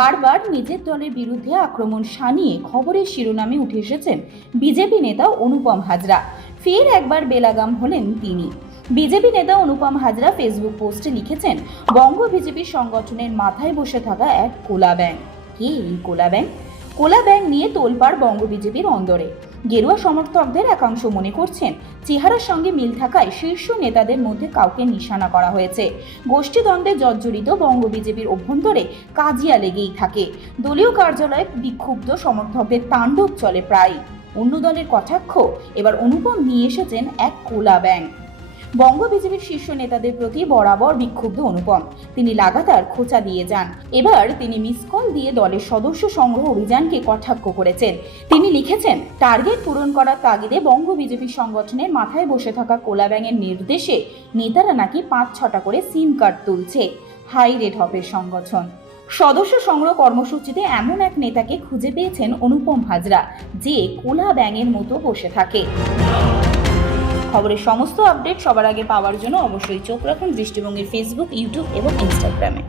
বারবার নিজের দলের বিরুদ্ধে আক্রমণ শানিয়ে খবরের শিরোনামে উঠে এসেছেন বিজেপি নেতা অনুপম হাজরা। ফের একবার বেলাগাম হলেন তিনি। বিজেপি নেতা অনুপম হাজরা ফেসবুক পোস্টে লিখেছেন, বঙ্গ বিজেপি সংগঠনের মাথায় বসে থাকা এক কোলা ব্যাঙ। কে এই কোলা ব্যাঙ? কোলা ব্যাঙ নিয়ে তোলপাড় বঙ্গ বিজেপির অন্দরে। গেরুয়া সমর্থকদের একাংশ মনে করছেন, চেহারার সঙ্গে মিল থাকায় শীর্ষ নেতাদের মধ্যে কাউকে নিশানা করা হয়েছে। গোষ্ঠীদ্বন্দ্বে জর্জরিত বঙ্গ বিজেপির অভ্যন্তরে কাজিয়া লেগেই থাকে। দলীয় কার্যালয়ে বিক্ষুব্ধ সমর্থকদের তাণ্ডব চলে প্রায়। অন্য দলের কটাক্ষ এবার অনুপম নিয়ে এসেছেন এক কোলা ব্যাঙ। বঙ্গ বিজেপির শীর্ষ নেতাদের প্রতি বরাবর বিক্ষুব্ধ অনুপম। তিনি লাগাতার খোঁচা দিয়ে যান। এবার তিনি মিস কল দিয়ে দলের সদস্য সংগ্রহ অভিযানকে কটাক্ষ করেছেন। তিনি লিখেছেন, টার্গেট পূরণ করার তাগিদে বঙ্গ বিজেপি সংগঠনের মাথায় বসে থাকা কোলা ব্যাঙের নির্দেশে নেতারা নাকি 5-6টা করে সিম কার্ড তুলছে। হাই রেট হবে সংগঠন। সদস্য সংগ্রহ কর্মসূচিতে এমন এক নেতাকে খুঁজে পেয়েছেন অনুপম হাজরা, যে কোলা ব্যাঙের মতো বসে থাকে। খবরের সমস্ত আপডেট সবার আগে পাওয়ার জন্য অবশ্যই চোখ রাখুন দৃষ্টিভঙ্গির ফেসবুক, ইউটিউব এবং ইনস্টাগ্রামে।